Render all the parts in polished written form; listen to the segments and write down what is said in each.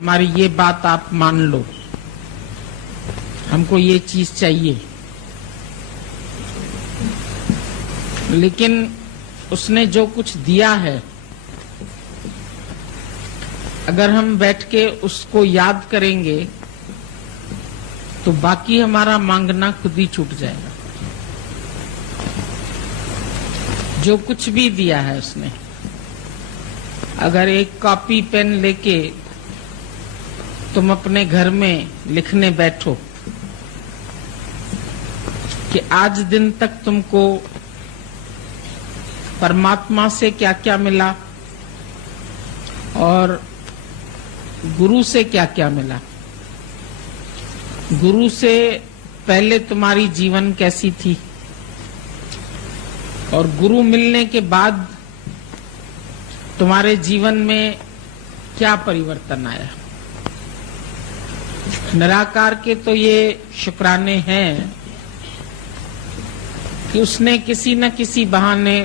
हमारी ये बात आप मान लो, हमको ये चीज चाहिए, लेकिन उसने जो कुछ दिया है अगर हम बैठ के उसको याद करेंगे तो बाकी हमारा मांगना खुद ही छूट जाएगा। जो कुछ भी दिया है उसने, अगर एक कॉपी पेन लेके तुम अपने घर में लिखने बैठो कि आज दिन तक तुमको परमात्मा से क्या क्या मिला और गुरु से क्या क्या मिला, गुरु से पहले तुम्हारी जीवन कैसी थी और गुरु मिलने के बाद तुम्हारे जीवन में क्या परिवर्तन आया। निराकार के तो ये शुक्राने हैं कि उसने किसी न किसी बहाने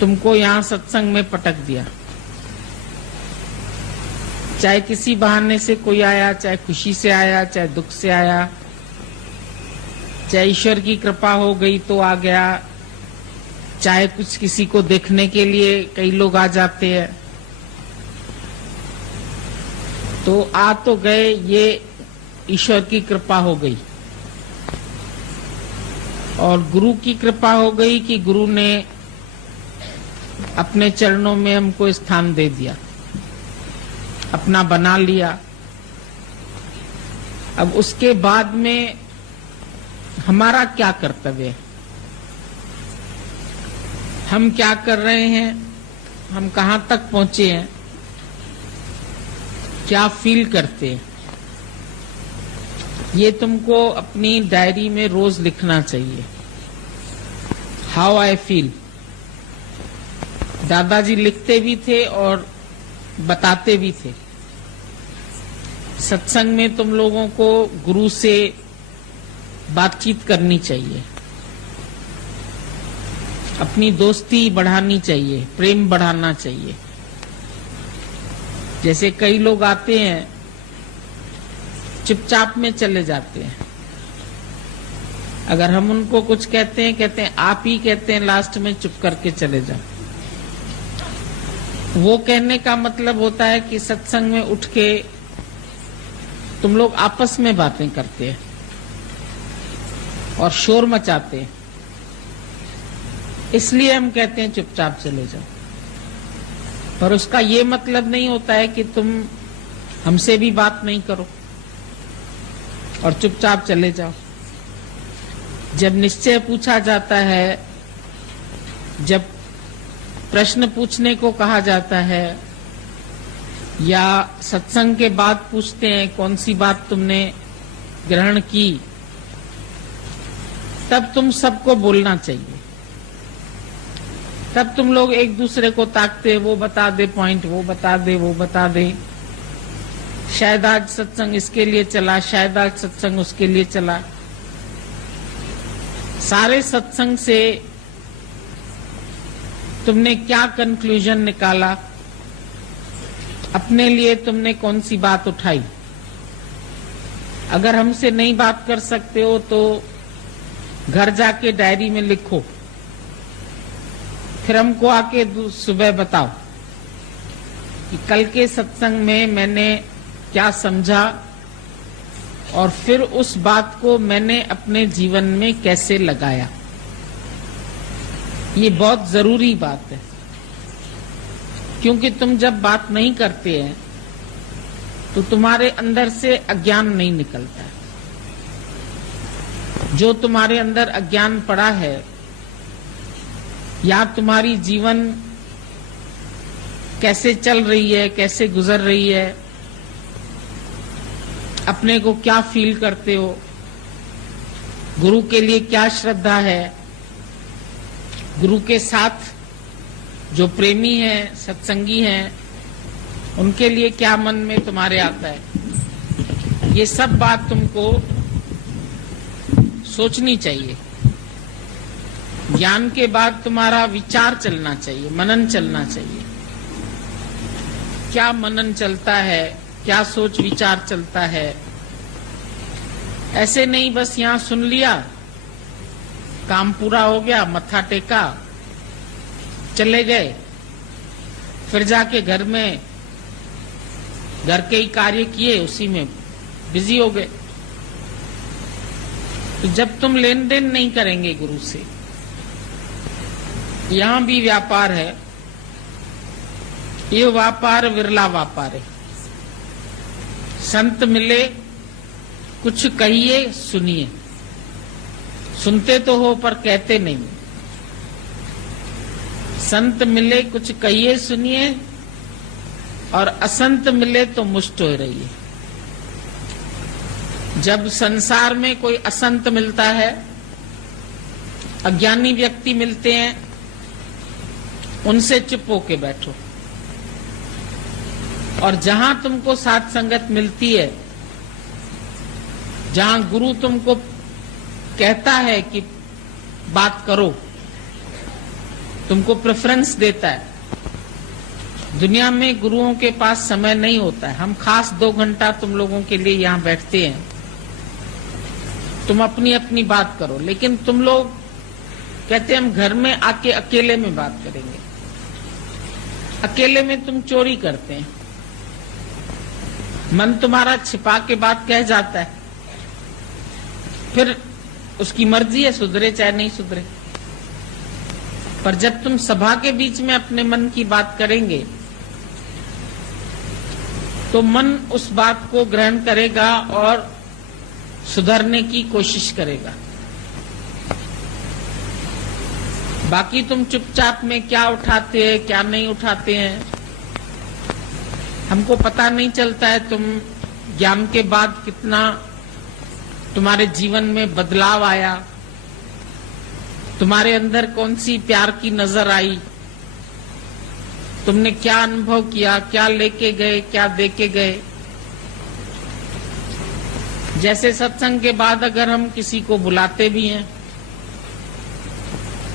तुमको यहाँ सत्संग में पटक दिया। चाहे किसी बहाने से कोई आया, चाहे खुशी से आया, चाहे दुख से आया, चाहे ईश्वर की कृपा हो गई तो आ गया, चाहे कुछ किसी को देखने के लिए कई लोग आ जाते हैं, तो आ तो गए, ये ईश्वर की कृपा हो गई। और गुरु की कृपा हो गई कि गुरु ने अपने चरणों में हमको स्थान दे दिया, अपना बना लिया। अब उसके बाद में हमारा क्या कर्तव्य है, हम क्या कर रहे हैं, हम कहां तक पहुंचे हैं, क्या फील करते हैं, ये तुमको अपनी डायरी में रोज लिखना चाहिए। How I feel. दादाजी लिखते भी थे और बताते भी थे। सत्संग में तुम लोगों को गुरु से बातचीत करनी चाहिए, अपनी दोस्ती बढ़ानी चाहिए, प्रेम बढ़ाना चाहिए। जैसे कई लोग आते हैं चुपचाप में चले जाते हैं, अगर हम उनको कुछ कहते हैं आप ही कहते हैं लास्ट में चुप करके चले जाओ। वो कहने का मतलब होता है कि सत्संग में उठ के तुम लोग आपस में बातें करते हैं और शोर मचाते हैं, इसलिए हम कहते हैं चुपचाप चले जाओ। पर उसका ये मतलब नहीं होता है कि तुम हमसे भी बात नहीं करो और चुपचाप चले जाओ। जब निश्चय पूछा जाता है, जब प्रश्न पूछने को कहा जाता है या सत्संग के बाद पूछते हैं कौन सी बात तुमने ग्रहण की, तब तुम सबको बोलना चाहिए। तब तुम लोग एक दूसरे को ताकते, वो बता दे पॉइंट, वो बता दे, वो बता दे। शायद आज सत्संग इसके लिए चला, शायद आज सत्संग उसके लिए चला। सारे सत्संग से तुमने क्या कंक्लूजन निकाला, अपने लिए तुमने कौन सी बात उठाई। अगर हमसे नहीं बात कर सकते हो तो घर जाके डायरी में लिखो, फिर हमको आके सुबह बताओ कि कल के सत्संग में मैंने क्या समझा और फिर उस बात को मैंने अपने जीवन में कैसे लगाया। ये बहुत जरूरी बात है, क्योंकि तुम जब बात नहीं करते हैं तो तुम्हारे अंदर से अज्ञान नहीं निकलता है। जो तुम्हारे अंदर अज्ञान पड़ा है या तुम्हारी जीवन कैसे चल रही है, कैसे गुजर रही है, अपने को क्या फील करते हो, गुरु के लिए क्या श्रद्धा है, गुरु के साथ जो प्रेमी हैं, सत्संगी हैं, उनके लिए क्या मन में तुम्हारे आता है, ये सब बात तुमको सोचनी चाहिए। ज्ञान के बाद तुम्हारा विचार चलना चाहिए, मनन चलना चाहिए। क्या मनन चलता है, क्या सोच विचार चलता है। ऐसे नहीं बस यहाँ सुन लिया, काम पूरा हो गया, मत्था टेका, चले गए, फिर जाके घर में घर के ही कार्य किए, उसी में बिजी हो गए। तो जब तुम लेन देन नहीं करेंगे गुरु से, यहां भी व्यापार है, ये व्यापार विरला व्यापार है। संत मिले, कुछ कहिए सुनिए, सुनते तो हो पर कहते नहीं। संत मिले कुछ कहिए सुनिए, और असंत मिले तो मुष्ट हो रहिए। जब संसार में कोई असंत मिलता है, अज्ञानी व्यक्ति मिलते हैं, उनसे चुप होके बैठो। और जहां तुमको साथ संगत मिलती है, जहां गुरु तुमको कहता है कि बात करो, तुमको प्रेफरेंस देता है। दुनिया में गुरुओं के पास समय नहीं होता है। हम खास 2 घंटा तुम लोगों के लिए यहाँ बैठते हैं, तुम अपनी अपनी बात करो। लेकिन तुम लोग कहते हैं हम घर में आके अकेले में बात करेंगे। अकेले में तुम चोरी करते हैं, मन तुम्हारा छिपा के बात कह जाता है, फिर उसकी मर्जी है सुधरे चाहे नहीं सुधरे। पर जब तुम सभा के बीच में अपने मन की बात करेंगे, तो मन उस बात को ग्रहण करेगा और सुधरने की कोशिश करेगा। बाकी तुम चुपचाप में क्या उठाते हैं क्या नहीं उठाते हैं, हमको पता नहीं चलता है। तुम ज्ञान के बाद कितना तुम्हारे जीवन में बदलाव आया, तुम्हारे अंदर कौन सी प्यार की नजर आई, तुमने क्या अनुभव किया, क्या लेके गए, क्या देके गए। जैसे सत्संग के बाद अगर हम किसी को बुलाते भी हैं,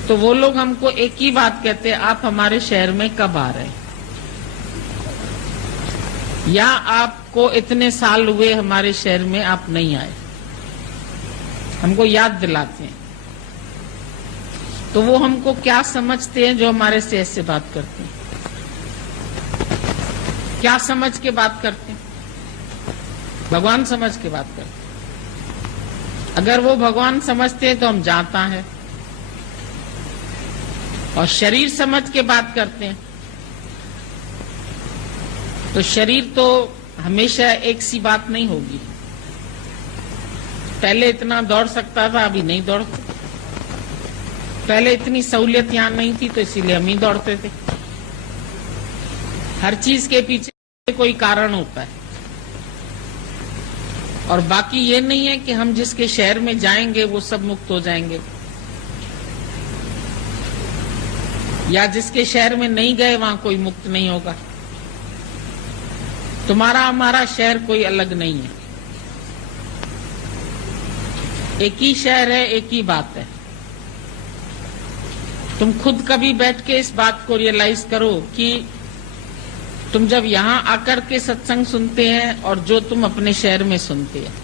तो वो लोग हमको एक ही बात कहते हैं, आप हमारे शहर में कब आ रहे हैं, या आपको इतने साल हुए हमारे शहर में आप नहीं आए, हमको याद दिलाते हैं। तो वो हमको क्या समझते हैं जो हमारे से ऐसे बात करते हैं? क्या समझ के बात करते हैं? भगवान समझ के बात करते हैं। अगर वो भगवान समझते हैं तो हम जानता है, और शरीर समझ के बात करते हैं तो शरीर तो हमेशा एक सी बात नहीं होगी। पहले इतना दौड़ सकता था, अभी नहीं दौड़ सकता। पहले इतनी सहूलियत यहां नहीं थी, तो इसीलिए हम ही दौड़ते थे। हर चीज के पीछे कोई कारण होता है। और बाकी ये नहीं है कि हम जिसके शहर में जाएंगे वो सब मुक्त हो जाएंगे, या जिसके शहर में नहीं गए वहां कोई मुक्त नहीं होगा। तुम्हारा हमारा शहर कोई अलग नहीं है, एक ही शहर है, एक ही बात है। तुम खुद कभी बैठ के इस बात को रियलाइज करो कि तुम जब यहाँ आकर के सत्संग सुनते हैं और जो तुम अपने शहर में सुनते हैं,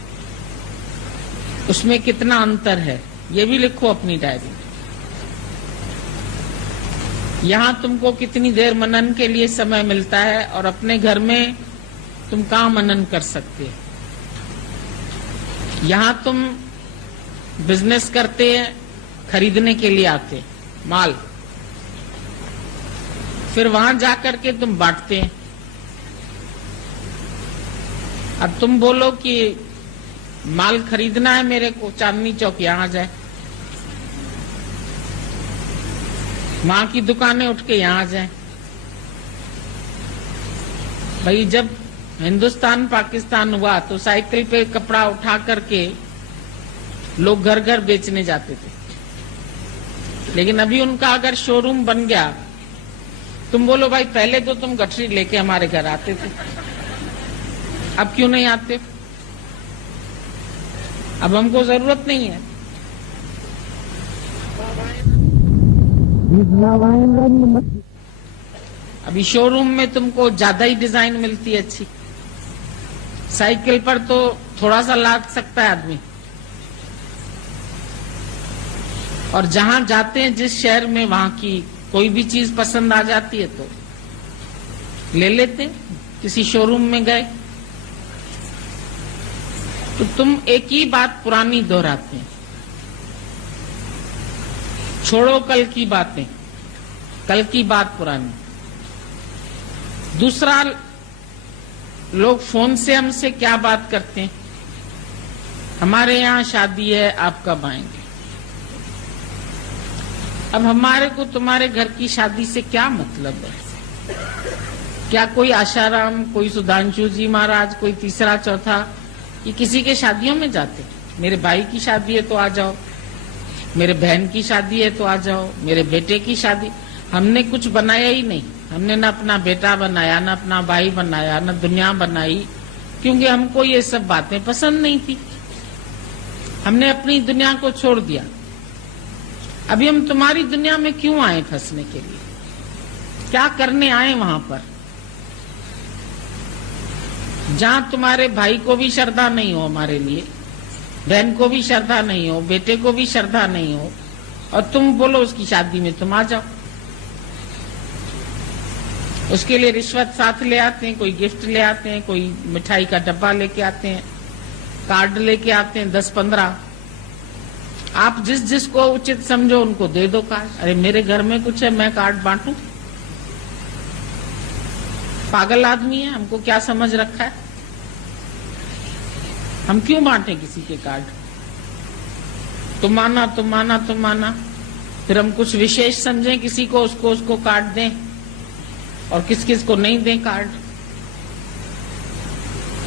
उसमें कितना अंतर है। ये भी लिखो अपनी डायरी में। यहाँ तुमको कितनी देर मनन के लिए समय मिलता है, और अपने घर में तुम कहाँ मनन कर सकते हैं। यहाँ तुम बिजनेस करते हैं, खरीदने के लिए आते हैं माल, फिर वहां जाकर के तुम बांटते हैं। अब तुम बोलो कि माल खरीदना है मेरे को, चांदनी चौक यहां जाए, वहां की दुकानें उठ के यहां जाए। भाई जब हिंदुस्तान पाकिस्तान हुआ तो साइकिल पे कपड़ा उठा करके लोग घर घर बेचने जाते थे। लेकिन अभी उनका अगर शोरूम बन गया, तुम बोलो भाई पहले तो तुम गठरी लेके हमारे घर आते थे, अब क्यों नहीं आते? अब हमको जरूरत नहीं है। अब अभी शोरूम में तुमको ज्यादा ही डिजाइन मिलती है अच्छी, साइकिल पर तो थोड़ा सा लाद सकता है आदमी। और जहां जाते हैं जिस शहर में, वहां की कोई भी चीज पसंद आ जाती है तो ले लेते हैं। किसी शोरूम में गए तो तुम एक ही बात पुरानी दोहराते हैं, छोड़ो कल की बातें, कल की बात पुरानी। दूसरा, लोग फोन से हमसे क्या बात करते हैं, हमारे यहाँ शादी है, आप कब आएंगे। अब हमारे को तुम्हारे घर की शादी से क्या मतलब है? क्या कोई आशाराम, कोई सुधांशु जी महाराज, कोई तीसरा चौथा, ये किसी के शादियों में जाते? मेरे भाई की शादी है तो आ जाओ, मेरे बहन की शादी है तो आ जाओ, मेरे बेटे की शादी। हमने कुछ बनाया ही नहीं, हमने न अपना बेटा बनाया, न अपना भाई बनाया, न दुनिया बनाई, क्योंकि हमको ये सब बातें पसंद नहीं थी। हमने अपनी दुनिया को छोड़ दिया। अभी हम तुम्हारी दुनिया में क्यों आए फंसने के लिए? क्या करने आए वहां पर जहां तुम्हारे भाई को भी श्रद्धा नहीं हो, हमारे लिए बहन को भी श्रद्धा नहीं हो, बेटे को भी श्रद्धा नहीं हो, और तुम बोलो उसकी शादी में तुम आ जाओ। उसके लिए रिश्वत साथ ले आते हैं, कोई गिफ्ट ले आते हैं, कोई मिठाई का डब्बा लेके आते हैं, कार्ड लेके आते हैं 10-15। आप जिस जिस को उचित समझो उनको दे दो कार्ड। अरे मेरे घर में कुछ है, मैं कार्ड बांटूं? पागल आदमी है, हमको क्या समझ रखा है? हम क्यों बांटे किसी के कार्ड? तुम आना, तुम आना, तुम आना, फिर हम कुछ विशेष समझें किसी को, उसको कार्ड दें, और किस किस को नहीं दें कार्ड।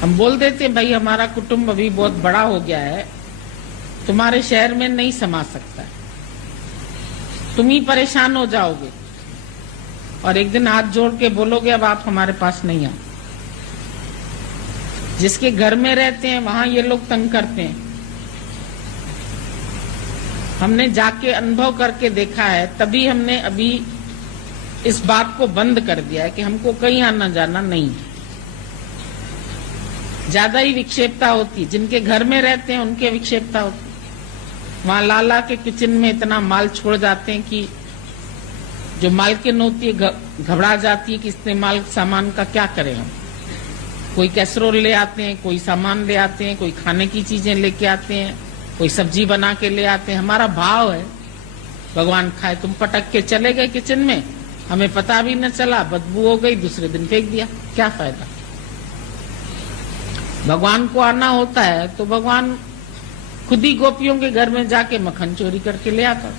हम बोल देते भाई हमारा कुटुंब अभी बहुत बड़ा हो गया है, तुम्हारे शहर में नहीं समा सकता, तुम ही परेशान हो जाओगे, और एक दिन हाथ जोड़ के बोलोगे अब आप हमारे पास नहीं आओ। जिसके घर में रहते हैं वहां ये लोग तंग करते हैं। हमने जाके अनुभव करके देखा है, तभी हमने अभी इस बात को बंद कर दिया है कि हमको कहीं आना जाना नहीं है। ज्यादा ही विक्षेपता होती है, जिनके घर में रहते हैं उनके विक्षेपता होती है। वहां लाला के किचन में इतना माल छोड़ जाते हैं कि जो मालकिन होती है घबरा जाती है कि इतने माल सामान का क्या करें हम। कोई कैसरोल ले आते हैं, कोई सामान ले आते हैं, कोई खाने की चीजें लेके आते हैं, कोई सब्जी बना के ले आते हैं। हमारा भाव है भगवान खाए, तुम पटक के चले गए किचन में, हमें पता भी न चला, बदबू हो गई, दूसरे दिन फेंक दिया, क्या फायदा। भगवान को आना होता है तो भगवान खुद ही गोपियों के घर में जाके मक्खन चोरी करके ले आता।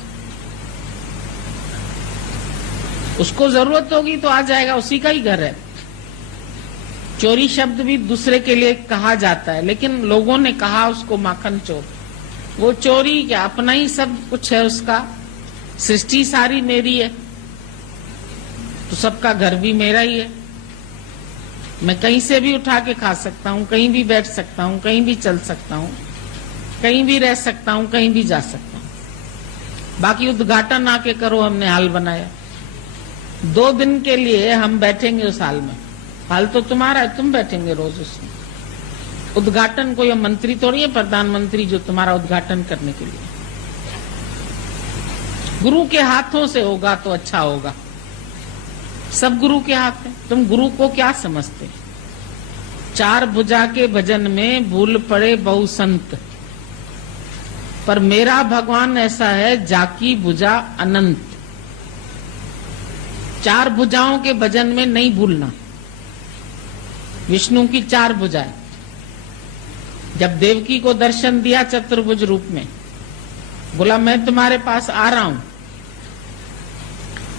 उसको जरूरत होगी तो आ जाएगा, उसी का ही घर है। चोरी शब्द भी दूसरे के लिए कहा जाता है, लेकिन लोगों ने कहा उसको माखन चोर। वो चोरी क्या, अपना ही सब कुछ है उसका, सृष्टि सारी मेरी है, तो सबका घर भी मेरा ही है। मैं कहीं से भी उठा के खा सकता हूँ, कहीं भी बैठ सकता हूँ, कहीं भी चल सकता हूँ, कहीं भी रह सकता हूँ, कहीं भी जा सकता हूँ। बाकी उद्घाटन आके करो, हमने हाल बनाया। 2 दिन के लिए हम बैठेंगे उस हाल में, हाल तो तुम्हारा है, तुम बैठेंगे रोज उसमें। उद्घाटन कोई मंत्री थोड़ी है, प्रधानमंत्री जो तुम्हारा उद्घाटन करने के लिए। गुरु के हाथों से होगा तो अच्छा होगा। सब गुरु के हाथ है। तुम गुरु को क्या समझते? 4 भुजा के भजन में भूल पड़े बहु संत, पर मेरा भगवान ऐसा है जाकी भुजा अनंत। 4 भुजाओं के भजन में नहीं भूलना। विष्णु की 4 भुजाएं। जब देवकी को दर्शन दिया चतुर्भुज रूप में, बोला मैं तुम्हारे पास आ रहा हूं।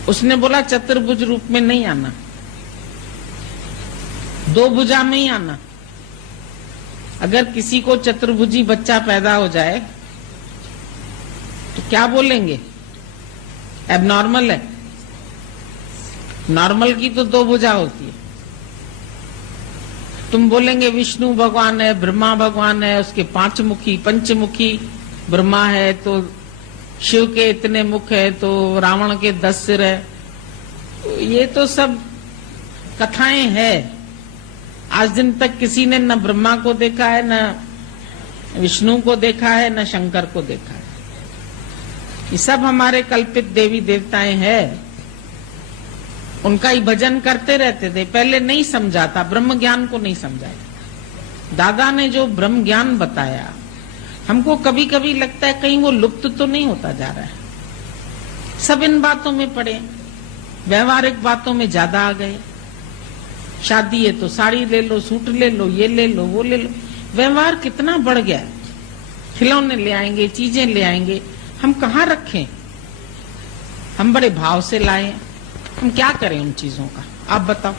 उसने बोला चतुर्भुज रूप में नहीं आना, 2 भुजा में ही आना। अगर किसी को चतुर्भुजी बच्चा पैदा हो जाए तो क्या बोलेंगे? एबनॉर्मल है। नॉर्मल की तो 2 भुजा होती है। तुम बोलेंगे विष्णु भगवान है, ब्रह्मा भगवान है, उसके 5 मुखी पंचमुखी ब्रह्मा है, तो शिव के इतने मुख है, तो रावण के 10 सिर है। ये तो सब कथाएं हैं। आज दिन तक किसी ने न ब्रह्मा को देखा है, न विष्णु को देखा है, न शंकर को देखा है। ये सब हमारे कल्पित देवी देवताएं हैं। उनका ही भजन करते रहते थे। पहले नहीं समझा था, ब्रह्म ज्ञान को नहीं समझाया। दादा ने जो ब्रह्म ज्ञान बताया, हमको कभी कभी लगता है कहीं वो लुप्त तो नहीं होता जा रहा है। सब इन बातों में पड़े, व्यवहारिक बातों में ज्यादा आ गए। शादी है तो साड़ी ले लो, सूट ले लो, ये ले लो, वो ले लो। व्यवहार कितना बढ़ गया है। खिलौने ले आएंगे, चीजें ले आएंगे, हम कहाँ रखें? हम बड़े भाव से लाए, हम क्या करें उन चीजों का? आप बताओ।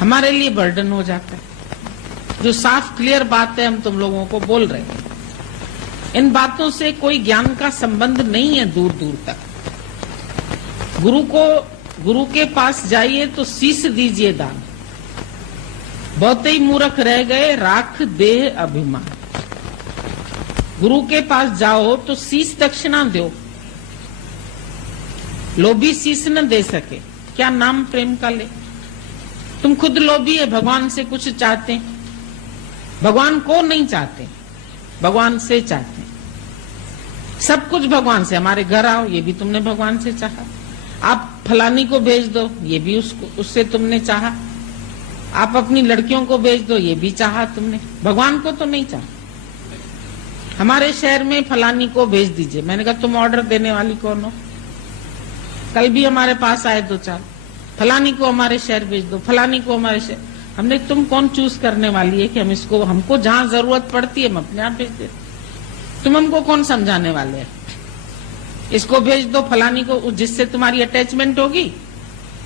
हमारे लिए बर्डन हो जाता है। जो साफ क्लियर बात है हम तुम लोगों को बोल रहे हैं, इन बातों से कोई ज्ञान का संबंध नहीं है दूर दूर तक। गुरु के पास जाइए तो शीश दीजिए दान। बहुत ही मूर्ख रह गए राख देह अभिमान। गुरु के पास जाओ तो शीश दक्षिणा दो। लोभी शीश न दे सके, क्या नाम प्रेम का ले? तुम खुद लोभी है, भगवान से कुछ चाहते हैं। भगवान को नहीं चाहते, भगवान से चाहते हैं। सब कुछ भगवान से। हमारे घर आओ, ये भी तुमने भगवान से चाहा। आप फलानी को भेज दो, ये भी उससे तुमने चाहा। आप अपनी लड़कियों को भेज दो, ये भी चाहा तुमने। भगवान को तो नहीं चाहा। हमारे शहर में फलानी को भेज दीजिए। मैंने कहा तुम ऑर्डर देने वाली कौन हो? कल भी हमारे पास आए 2-4, फलानी को हमारे शहर भेज दो, फलानी को हमारे शहर। हमने तुम कौन चूज करने वाली है कि हमको जहां जरूरत पड़ती है हम अपने आप भेज देते। तुम हमको कौन समझाने वाले हैं? इसको भेज दो, फलानी को, जिससे तुम्हारी अटैचमेंट होगी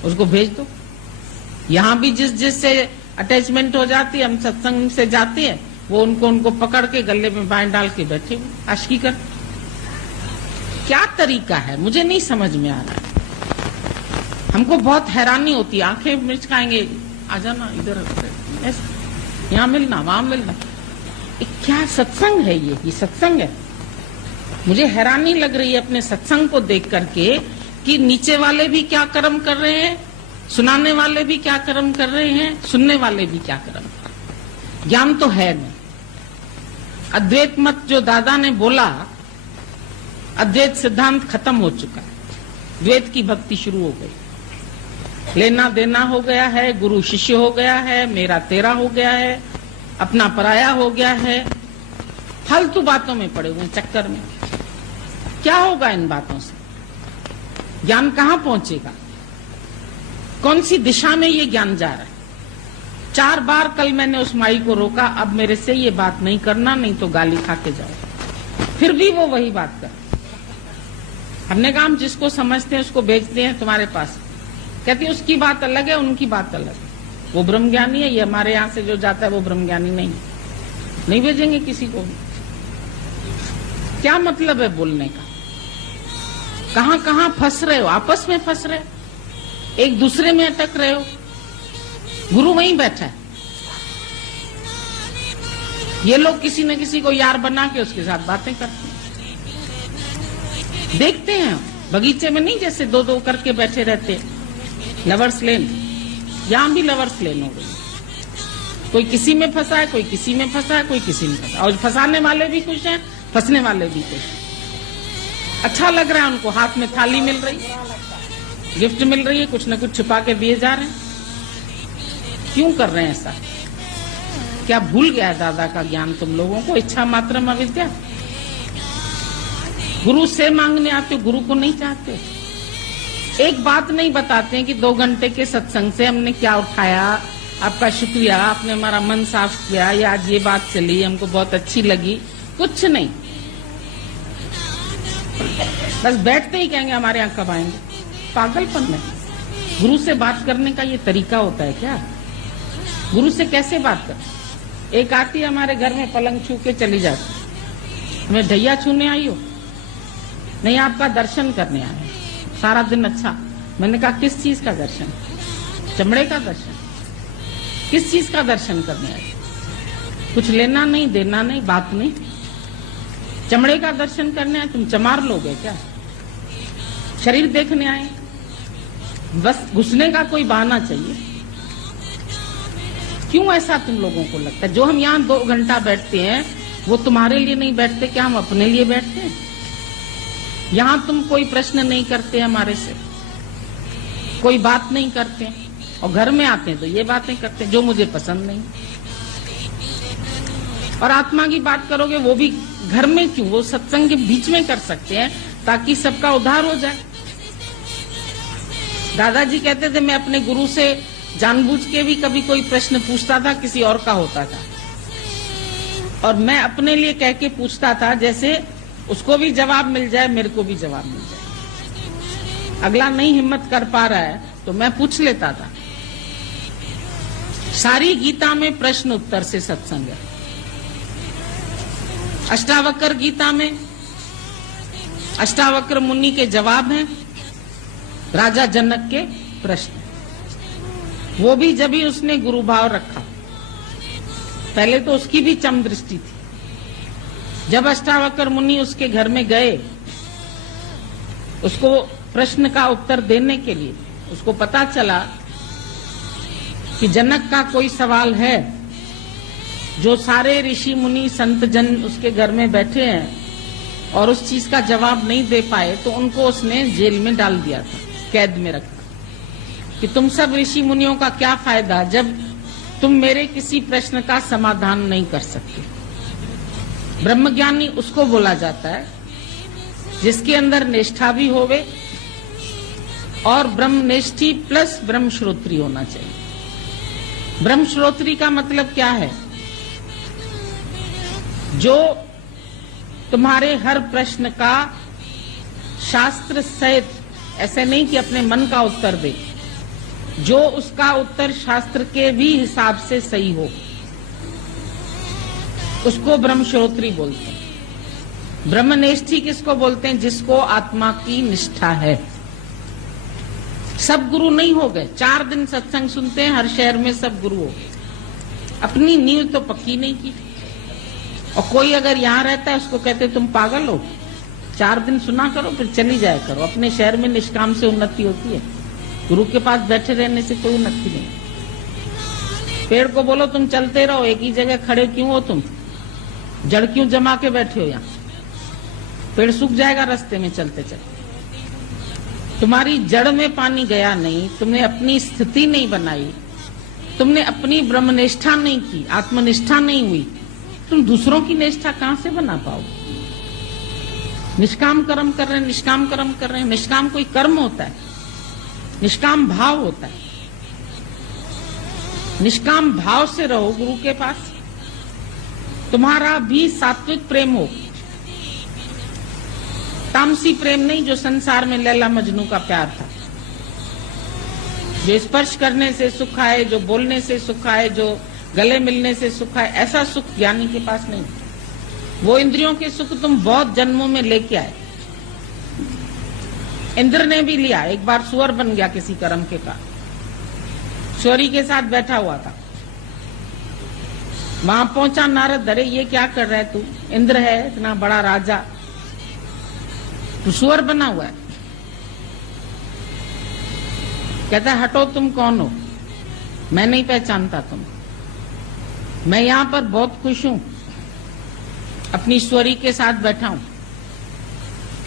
उसको भेज दो। यहाँ भी जिससे अटैचमेंट हो जाती है, हम सत्संग से जाते हैं, वो उनको पकड़ के गले में बाएं डाल के बैठे हुए आशिकी कर। क्या तरीका है मुझे नहीं समझ में आ रहा है। हमको बहुत हैरानी होती है। आंखें मिचकाएंगे, आ जाना इधर, यहाँ मिलना, वहां मिलना। क्या सत्संग है ये सत्संग है? मुझे हैरानी लग रही है अपने सत्संग को देख करके कि नीचे वाले भी क्या कर्म कर रहे हैं, सुनाने वाले भी क्या कर्म कर रहे हैं, सुनने वाले भी क्या कर्म कर रहे हैं। ज्ञान तो है नहीं। अद्वैत मत जो दादा ने बोला, अद्वैत सिद्धांत खत्म हो चुका है। द्वैत की भक्ति शुरू हो गई। लेना देना हो गया है, गुरु शिष्य हो गया है, मेरा तेरा हो गया है, अपना पराया हो गया है। फालतू बातों में पड़े हुए चक्कर में। क्या होगा इन बातों से? ज्ञान कहाँ पहुंचेगा? कौन सी दिशा में ये ज्ञान जा रहा है? 4 बार कल मैंने उस माई को रोका, अब मेरे से ये बात नहीं करना, नहीं तो गाली खा के जाओ। फिर भी वो वही बात कर। हमने कहा हम जिसको समझते हैं उसको भेजते हैं तुम्हारे पास। कहती है उसकी बात अलग है, उनकी बात अलग है। वो ब्रह्मज्ञानी है, ये हमारे यहाँ से जो जाता है वो ब्रह्मज्ञानी नहीं भेजेंगे किसी को भी। क्या मतलब है बोलने का? कहां कहां फंस रहे हो? आपस में फंस रहे हो, एक दूसरे में अटक रहे हो। गुरु वहीं बैठा है, ये लोग किसी न किसी को यार बना के उसके साथ बातें करते हैं। देखते हैं बगीचे में नहीं, जैसे 2-2 करके बैठे रहते हैं। लवर्स लेन, यहां भी लवर्स लेन हो गई। कोई किसी में फंसा है, कोई किसी में फंसा है, कोई किसी में फंसा। और फंसाने वाले भी खुश हैं, फंसने वाले भी खुश हैं। अच्छा लग रहा है उनको, हाथ में थाली मिल रही है, गिफ्ट मिल रही है, कुछ न कुछ छुपा के दिए जा रहे हैं। क्यों कर रहे हैं ऐसा? क्या भूल गया दादा का ज्ञान तुम लोगों को? इच्छा मात्रम अविद्या। गुरु से मांगने आते हो, गुरु को नहीं चाहते। एक बात नहीं बताते हैं कि 2 घंटे के सत्संग से हमने क्या उठाया। आपका शुक्रिया, आपने हमारा मन साफ किया, या आज ये बात चली हमको बहुत अच्छी लगी। कुछ नहीं, बस बैठते ही कहेंगे हमारे यहाँ कब आएंगे। पागलपन में। गुरु से बात करने का ये तरीका होता है क्या? गुरु से कैसे बात कर? एक आती हमारे घर में पलंग छू के चली जाती, हमें ढैया छूने आई हो? नहीं, आपका दर्शन करने आए। सारा दिन अच्छा। मैंने कहा किस चीज का दर्शन? चमड़े का दर्शन? किस चीज का दर्शन करने आए? कुछ लेना नहीं, देना नहीं, बात नहीं। चमड़े का दर्शन करने आए? तुम चमार लोग है क्या? शरीर देखने आए? बस घुसने का कोई बहाना चाहिए। क्यों ऐसा तुम लोगों को लगता है? जो हम यहाँ 2 घंटा बैठते हैं वो तुम्हारे लिए नहीं बैठते क्या? हम अपने लिए बैठते हैं। यहाँ तुम कोई प्रश्न नहीं करते हमारे से, कोई बात नहीं करते, और घर में आते हैं तो ये बातें करते हैं जो मुझे पसंद नहीं। और आत्मा की बात करोगे वो भी घर में क्यों, वो सत्संग के बीच में कर सकते हैं ताकि सबका उद्धार हो जाए। दादाजी कहते थे मैं अपने गुरु से जानबूझ के भी कभी कोई प्रश्न पूछता था, किसी और का होता था, और मैं अपने लिए कह के पूछता था जैसे उसको भी जवाब मिल जाए, मेरे को भी जवाब मिल जाए। अगला नहीं हिम्मत कर पा रहा है तो मैं पूछ लेता था। सारी गीता में प्रश्न उत्तर से सत्संग है। अष्टावक्र गीता में अष्टावक्र मुनि के जवाब हैं राजा जनक के प्रश्न, वो भी जब ही उसने गुरु भाव रखा। पहले तो उसकी भी चम दृष्टि थी। जब अष्टावक्र मुनि उसके घर में गए उसको प्रश्न का उत्तर देने के लिए, उसको पता चला कि जनक का कोई सवाल है जो सारे ऋषि मुनि संत जन उसके घर में बैठे हैं और उस चीज का जवाब नहीं दे पाए, तो उनको उसने जेल में डाल दिया था, कैद में रखा कि तुम सब ऋषि मुनियों का क्या फायदा जब तुम मेरे किसी प्रश्न का समाधान नहीं कर सकते। ब्रह्मज्ञानी उसको बोला जाता है जिसके अंदर निष्ठा भी होवे और ब्रह्मनिष्ठी प्लस ब्रह्मश्रोत्री होना चाहिए। ब्रह्मश्रोत्री का मतलब क्या है? जो तुम्हारे हर प्रश्न का शास्त्र सहित, ऐसे नहीं कि अपने मन का उत्तर दे, जो उसका उत्तर शास्त्र के भी हिसाब से सही हो, उसको ब्रह्मश्रोत्री बोलते हैं। ब्रह्मनिष्ठी किसको बोलते हैं? जिसको आत्मा की निष्ठा है। सब गुरु नहीं हो गए, 4 दिन सत्संग सुनते हैं, हर शहर में सब गुरु हो गए, अपनी नींव तो पक्की नहीं की। और कोई अगर यहाँ रहता है उसको कहते तुम पागल हो, 4 दिन सुना करो फिर चली जाया करो। अपने शहर में निष्काम से उन्नति होती है, गुरु के पास बैठे रहने से कोई उन्नति नहीं। पेड़ को बोलो तुम चलते रहो, एक ही जगह खड़े क्यों हो तुम, जड़ क्यों जमा के बैठे हो यहाँ? पेड़ सूख जाएगा रास्ते में चलते चलते। तुम्हारी जड़ में पानी गया नहीं, तुमने अपनी स्थिति नहीं बनाई, तुमने अपनी ब्रह्मनिष्ठा नहीं की, आत्मनिष्ठा नहीं हुई, तुम दूसरों की निष्ठा कहां से बना पाओगे? निष्काम कर्म कर रहे हैं, निष्काम कर्म कर रहे हैं। निष्काम कोई कर्म होता है, निष्काम भाव होता है। निष्काम भाव से रहो गुरु के पास, तुम्हारा भी सात्विक प्रेम हो, तामसी प्रेम नहीं जो संसार में लैला मजनू का प्यार था, जो स्पर्श करने से सुख आए, जो बोलने से सुख आए, जो गले मिलने से सुख आए, ऐसा सुख ज्ञानी के पास नहीं। वो इंद्रियों के सुख तुम बहुत जन्मों में लेके आए। इंद्र ने भी लिया, एक बार सुअर बन गया किसी कर्म के कारण, शौरी के साथ बैठा हुआ था। वहां पहुंचा नारद, अरे ये क्या कर रहा है तू? इंद्र है इतना बड़ा राजा, तू सुअर बना हुआ है। कहता है हटो, तुम कौन हो? मैं नहीं पहचानता तुम। मैं यहाँ पर बहुत खुश हूं, अपनी ईश्वरी के साथ बैठा हूं,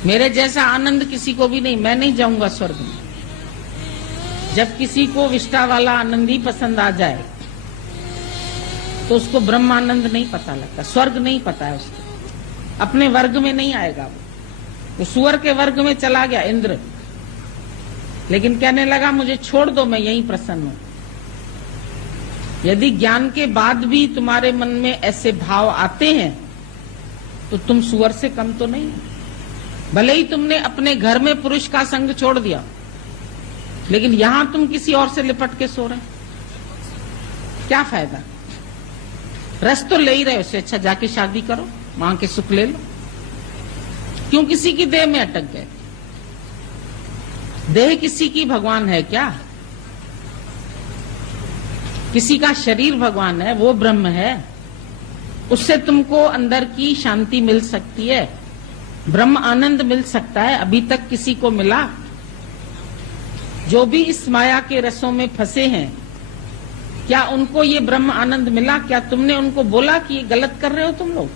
मेरे जैसा आनंद किसी को भी नहीं, मैं नहीं जाऊंगा स्वर्ग में। जब किसी को विष्टा वाला आनंद ही पसंद आ जाए तो उसको ब्रह्मानंद नहीं पता लगता, स्वर्ग नहीं पता है उसको, अपने वर्ग में नहीं आएगा। वो सुअर के वर्ग में चला गया इंद्र, लेकिन कहने लगा मुझे छोड़ दो, मैं यहीं प्रसन्न हूं। यदि ज्ञान के बाद भी तुम्हारे मन में ऐसे भाव आते हैं तो तुम सुअर से कम तो नहीं। भले ही तुमने अपने घर में पुरुष का संग छोड़ दिया, लेकिन यहां तुम किसी और से लिपट के सो रहे, क्या फायदा? रस तो ले ही रहे, उससे अच्छा जाके शादी करो, वहां के सुख ले लो। क्यों किसी की देह में अटक गए? देह किसी की भगवान है क्या? किसी का शरीर भगवान है, वो ब्रह्म है, उससे तुमको अंदर की शांति मिल सकती है, ब्रह्म आनंद मिल सकता है। अभी तक किसी को मिला? जो भी इस माया के रसों में फंसे हैं क्या उनको ये ब्रह्म आनंद मिला? क्या तुमने उनको बोला कि ये गलत कर रहे हो तुम लोग?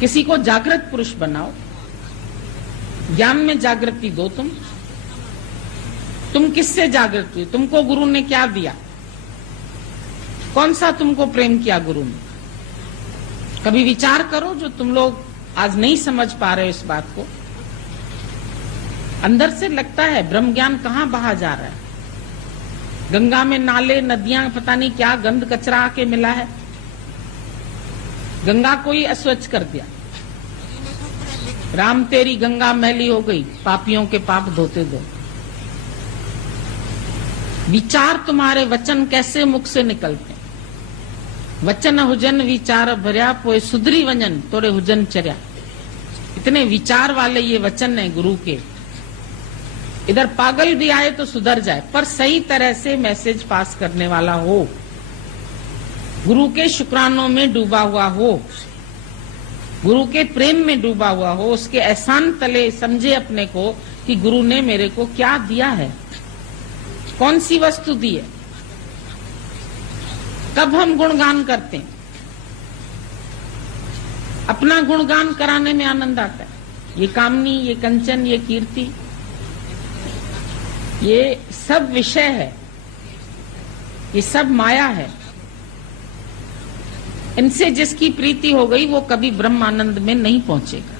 किसी को जागृत पुरुष बनाओ, ज्ञान में जागृति दो। तुम किससे जागृत हुए? तुमको गुरु ने क्या दिया? कौन सा तुमको प्रेम किया गुरु ने? कभी विचार करो, जो तुम लोग आज नहीं समझ पा रहे हो इस बात को। अंदर से लगता है ब्रह्म ज्ञान कहां बहा जा रहा है। गंगा में नाले नदियां पता नहीं क्या गंद कचरा आके मिला है। गंगा को ही अस्वच्छ कर दिया। राम तेरी गंगा मैली हो गई, पापियों के पाप धोते दो। विचार तुम्हारे वचन कैसे मुख से निकलते हैं? वचन हुजन विचार भर्या पोए सुधरी वंजन तोरे हुजन चर्या। इतने विचार वाले ये वचन है गुरु के। इधर पागल भी आए तो सुधर जाए, पर सही तरह से मैसेज पास करने वाला हो, गुरु के शुक्रानों में डूबा हुआ हो, गुरु के प्रेम में डूबा हुआ हो, उसके एहसान तले समझे अपने को कि गुरु ने मेरे को क्या दिया है, कौन सी वस्तु दी है। कब हम गुणगान करते हैं? अपना गुणगान कराने में आनंद आता है। ये कामनी, ये कंचन, ये कीर्ति, ये सब विषय है, ये सब माया है। इनसे जिसकी प्रीति हो गई वो कभी ब्रह्मानंद में नहीं पहुंचेगा।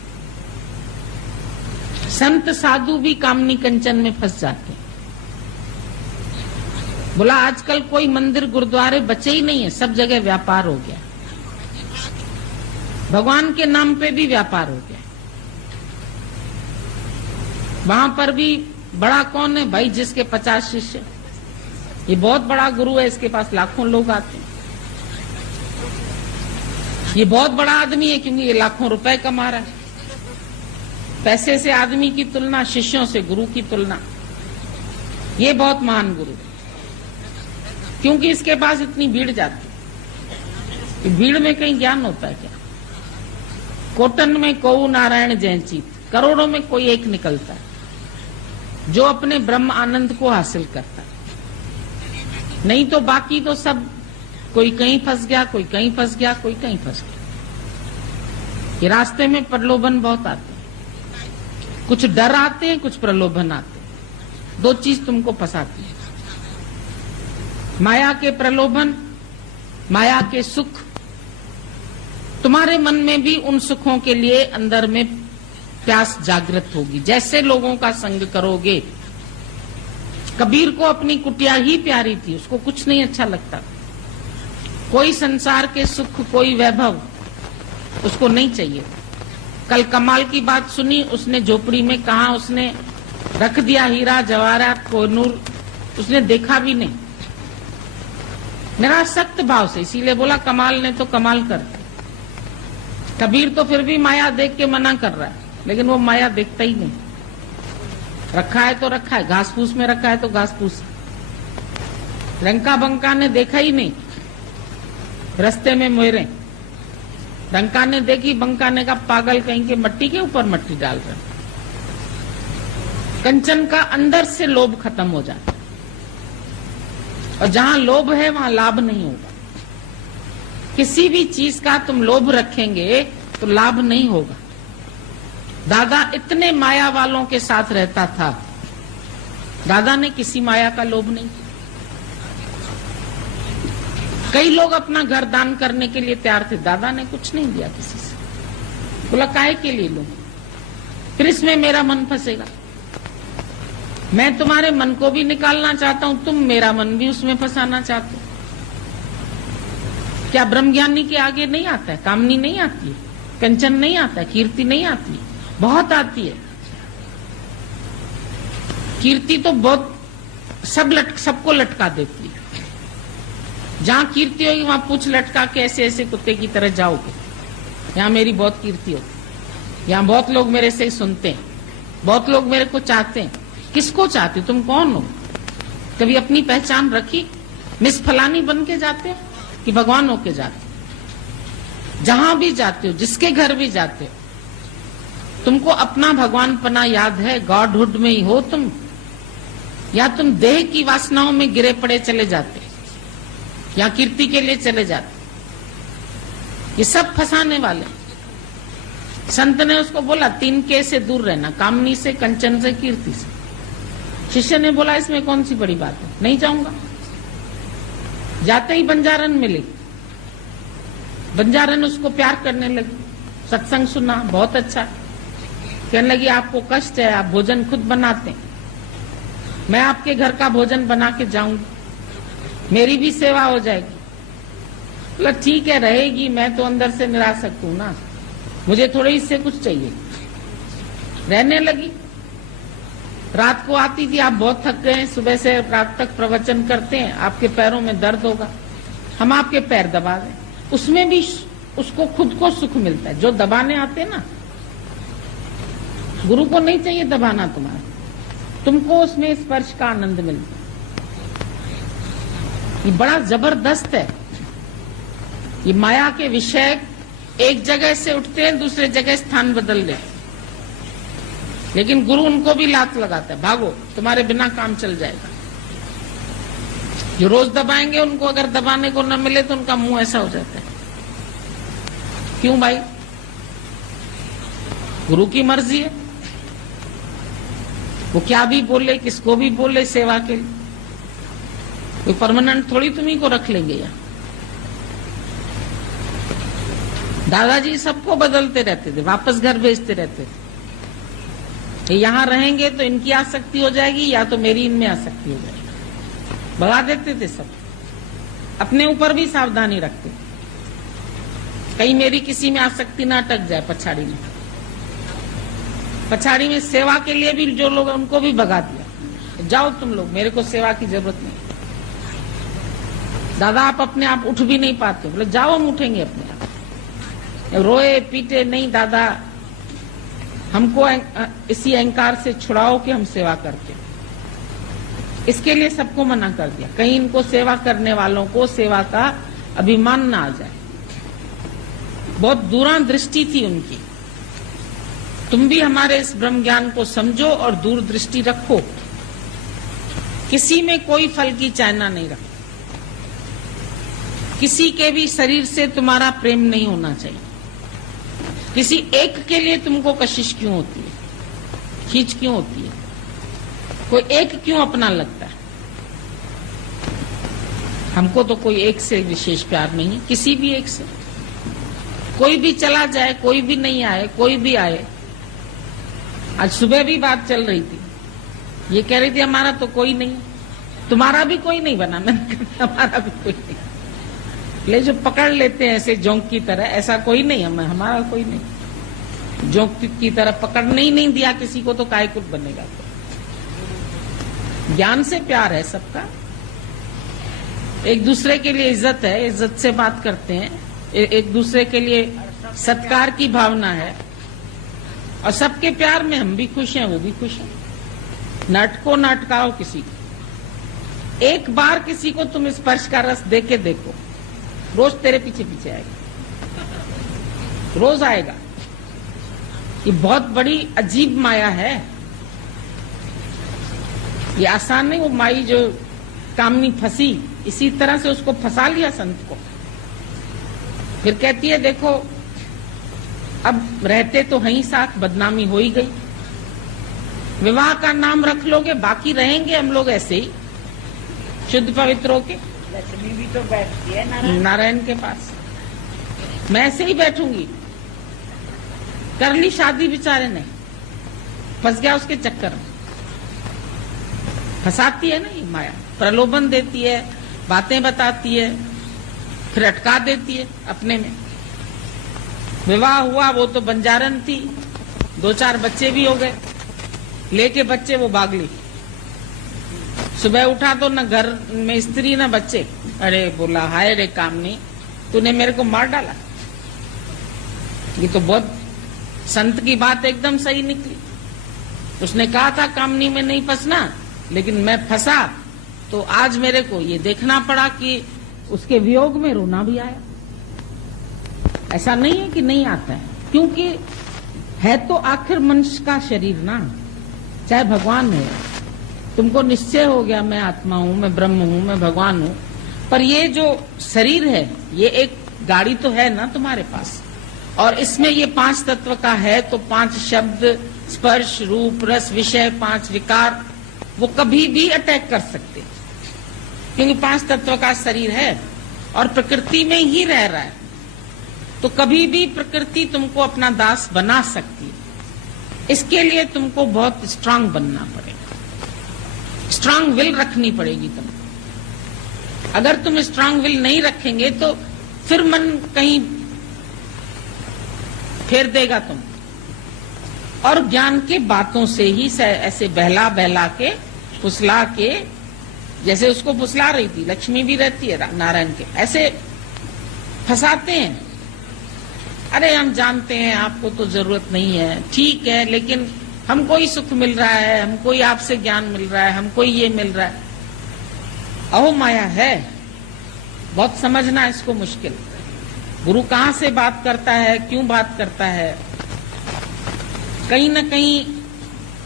संत साधु भी कामनी कंचन में फंस जाते हैं। बोला आजकल कोई मंदिर गुरुद्वारे बचे ही नहीं है, सब जगह व्यापार हो गया। भगवान के नाम पे भी व्यापार हो गया। वहां पर भी बड़ा कौन है भाई? जिसके 50 शिष्य, ये बहुत बड़ा गुरु है, इसके पास लाखों लोग आते हैं। ये बहुत बड़ा आदमी है क्योंकि ये लाखों रुपए कमा रहा है। पैसे से आदमी की तुलना, शिष्यों से गुरु की तुलना। ये बहुत महान गुरु है क्योंकि इसके पास इतनी भीड़ जाती है। भीड़ में कहीं ज्ञान होता है क्या? कोटन में कोऊ नारायण जयंती, करोड़ों में कोई एक निकलता है जो अपने ब्रह्म आनंद को हासिल करता है। नहीं तो बाकी तो सब, कोई कहीं फंस गया, कोई कहीं फंस गया, कोई कहीं फंस गया। ये रास्ते में प्रलोभन बहुत आते हैं, कुछ डर आते हैं, कुछ प्रलोभन आते हैं। दो चीज तुमको फंसाती है, माया के प्रलोभन, माया के सुख। तुम्हारे मन में भी उन सुखों के लिए अंदर में प्यास जागृत होगी। जैसे लोगों का संग करोगे। कबीर को अपनी कुटिया ही प्यारी थी, उसको कुछ नहीं अच्छा लगता। कोई संसार के सुख, कोई वैभव उसको नहीं चाहिए। कल कमाल की बात सुनी, उसने झोपड़ी में कहा उसने रख दिया हीरा जवाहरात कोहिनूर, उसने देखा भी नहीं। मेरा सख्त भाव से, इसीलिए बोला कमाल ने तो कमाल कर। कबीर तो फिर भी माया देख के मना कर रहा है, लेकिन वो माया देखता ही नहीं। रखा है तो रखा है, घास फूस में रखा है तो घास फूस। रंका बंका ने देखा ही नहीं। रास्ते में मोहरे, रंका ने देखी, बंका ने कहा पागल कहीं के, मट्टी के ऊपर मट्टी डाल रहे। कंचन का अंदर से लोभ खत्म हो जाता, और जहां लोभ है वहां लाभ नहीं होगा। किसी भी चीज का तुम लोभ रखेंगे तो लाभ नहीं होगा। दादा इतने माया वालों के साथ रहता था, दादा ने किसी माया का लोभ नहीं। कई लोग अपना घर दान करने के लिए तैयार थे, दादा ने कुछ नहीं दिया किसी से। बोला काहे के लिए लो, फिर इसमें मेरा मन फंसेगा। मैं तुम्हारे मन को भी निकालना चाहता हूं, तुम मेरा मन भी उसमें फंसाना चाहते हो। क्या ब्रह्मज्ञानी के आगे नहीं आता है? कामनी नहीं आती है, कंचन नहीं आता है, कीर्ति नहीं आती है? बहुत आती है कीर्ति तो, बहुत सबको लटका देती है। जहां कीर्ति होगी वहां पूछ लटका के ऐसे ऐसे कुत्ते की तरह जाओगे। यहाँ मेरी बहुत कीर्ति होती, यहाँ बहुत लोग मेरे से सुनते हैं, बहुत लोग मेरे को चाहते हैं। किसको चाहते हो? तुम कौन हो? कभी अपनी पहचान रखी? मिस फलानी बन के जाते हो कि भगवान होके जाते हो? जहां भी जाते हो, जिसके घर भी जाते हो, तुमको अपना भगवान पना याद है? गॉडहुड में ही हो तुम, या तुम देह की वासनाओं में गिरे पड़े चले जाते हो? या कीर्ति के लिए चले जाते। ये सब फंसाने वाले। संत ने उसको बोला 3 के से दूर रहना, कामनी से, कंचन से, कीर्ति से। शिष्य ने बोला इसमें कौन सी बड़ी बात है, नहीं जाऊंगा। जाते ही बंजारन मिली। बंजारन उसको प्यार करने लगी, सत्संग सुना, बहुत अच्छा। कहने लगी आपको कष्ट है, आप भोजन खुद बनाते हैं, मैं आपके घर का भोजन बना के जाऊंगी, मेरी भी सेवा हो जाएगी। बोला ठीक है, रहेगी, मैं तो अंदर से निरासक्त हूं ना, मुझे थोड़ी इससे कुछ चाहिए। रहने लगी। रात को आती थी, आप बहुत थक गए हैं, सुबह से रात तक प्रवचन करते हैं, आपके पैरों में दर्द होगा, हम आपके पैर दबा दें। उसमें भी उसको खुद को सुख मिलता है। जो दबाने आते हैं ना, गुरु को नहीं चाहिए दबाना तुम्हारा, तुमको उसमें स्पर्श का आनंद मिलता है। ये बड़ा जबरदस्त है। ये माया के विषय एक जगह से उठते हैं, दूसरे जगह स्थान बदल लेते, लेकिन गुरु उनको भी लात लगाता है, भागो, तुम्हारे बिना काम चल जाएगा। जो रोज दबाएंगे उनको अगर दबाने को न मिले तो उनका मुंह ऐसा हो जाता है। क्यों भाई? गुरु की मर्जी है, वो क्या भी बोले, किसको भी बोले, सेवा के लिए। कोई परमानेंट थोड़ी तुम्ही को रख लेंगे यहाँ। दादाजी सबको बदलते रहते थे, वापस घर भेजते रहते थे। यहाँ रहेंगे तो इनकी आसक्ति हो जाएगी, या तो मेरी इनमें आसक्ति हो जाएगी, भगा देते थे सब। अपने ऊपर भी सावधानी रखते, कहीं मेरी किसी में आसक्ति ना अटक जाए। पछाड़ी में सेवा के लिए भी जो लोग उनको भी भगा दिया, जाओ तुम लोग, मेरे को सेवा की जरूरत नहीं। दादा आप अपने आप उठ भी नहीं पाते, बोले जाओ हम उठेंगे अपने आप। रोए पीटे नहीं, दादा हमको इसी अहंकार से छुड़ाओ कि हम सेवा करते। इसके लिए सबको मना कर दिया, कहीं इनको सेवा करने वालों को सेवा का अभिमान ना आ जाए। बहुत दूरदृष्टि थी उनकी। तुम भी हमारे इस ब्रह्म ज्ञान को समझो और दूरदृष्टि रखो। किसी में कोई फल की चाहना नहीं रखो, किसी के भी शरीर से तुम्हारा प्रेम नहीं होना चाहिए। किसी एक के लिए तुमको कशिश क्यों होती है, खींच क्यों होती है, कोई एक क्यों अपना लगता है? हमको तो कोई एक से विशेष प्यार नहीं है, किसी भी एक से। कोई भी चला जाए, कोई भी नहीं आए, कोई भी आए। आज सुबह भी बात चल रही थी, ये कह रही थी हमारा तो कोई नहीं, तुम्हारा भी कोई नहीं बना। मैंने कहा हमारा भी कोई नहीं। ले जो पकड़ लेते हैं ऐसे जोंक की तरह, ऐसा कोई नहीं है, हमारा कोई नहीं। जोंक की तरह पकड़ने ही नहीं दिया किसी को, तो काय कुछ बनेगा। ज्ञान से प्यार है सबका, एक दूसरे के लिए इज्जत है, इज्जत से बात करते हैं, एक दूसरे के लिए सत्कार की भावना है, और सबके प्यार में हम भी खुश हैं, वो भी खुश हैं। नाटको नाटकाओ किसी को, एक बार किसी को तुम स्पर्श का रस दे के देखो, रोज तेरे पीछे पीछे आएगा, रोज आएगा। ये बहुत बड़ी अजीब माया है, ये आसान नहीं। वो माई जो कामनी फंसी, इसी तरह से उसको फंसा लिया संत को। फिर कहती है देखो अब रहते तो हैं ही साथ, बदनामी हो ही गई। विवाह का नाम रख लोगे, बाकी रहेंगे हम लोग ऐसे ही शुद्ध पवित्र होके। लक्ष्मी भी तो बैठती है नारायण के पास, मैं ऐसे ही बैठूंगी। कर ली शादी, बेचारे ने फंस गया उसके चक्कर में। फंसाती है ना ये माया, प्रलोभन देती है, बातें बताती है, फिर अटका देती है अपने में। विवाह हुआ, वो तो बंजारन थी, 2-4 बच्चे भी हो गए, लेके बच्चे वो भाग ली। सुबह उठा तो न घर में स्त्री न बच्चे। अरे बोला हाय रे कामनी, तूने मेरे को मार डाला। ये तो बहुत संत की बात एकदम सही निकली। उसने कहा था कामनी में नहीं फंसना, लेकिन मैं फंसा तो आज मेरे को ये देखना पड़ा कि उसके वियोग में रोना भी आया। ऐसा नहीं है कि नहीं आता है, क्योंकि है तो आखिर मनुष्य का शरीर ना, चाहे भगवान है। तुमको निश्चय हो गया मैं आत्मा हूं, मैं ब्रह्म हूं, मैं भगवान हूं, पर ये जो शरीर है, ये एक गाड़ी तो है ना तुम्हारे पास, और इसमें ये 5 तत्व का है, तो 5 शब्द, स्पर्श, रूप, रस, विषय, 5 विकार, वो कभी भी अटैक कर सकते, क्योंकि 5 तत्व का शरीर है और प्रकृति में ही रह रहा है, तो कभी भी प्रकृति तुमको अपना दास बना सकती है। इसके लिए तुमको बहुत स्ट्रांग बनना पड़ेगा, स्ट्रांग विल रखनी पड़ेगी तुमको। अगर तुम स्ट्रांग विल नहीं रखेंगे तो फिर मन कहीं फेर देगा तुम, और ज्ञान के बातों से ही ऐसे बहला बहला के, फुसला के, जैसे उसको फुसला रही थी, लक्ष्मी भी रहती है नारायण के, ऐसे फंसाते हैं। अरे हम जानते हैं आपको तो जरूरत नहीं है, ठीक है, लेकिन हमको ही सुख मिल रहा है, हमको ही आपसे ज्ञान मिल रहा है, हमको ही ये मिल रहा है। अहो माया है, बहुत समझना इसको मुश्किल। गुरु कहाँ से बात करता है, क्यों बात करता है, कहीं न कहीं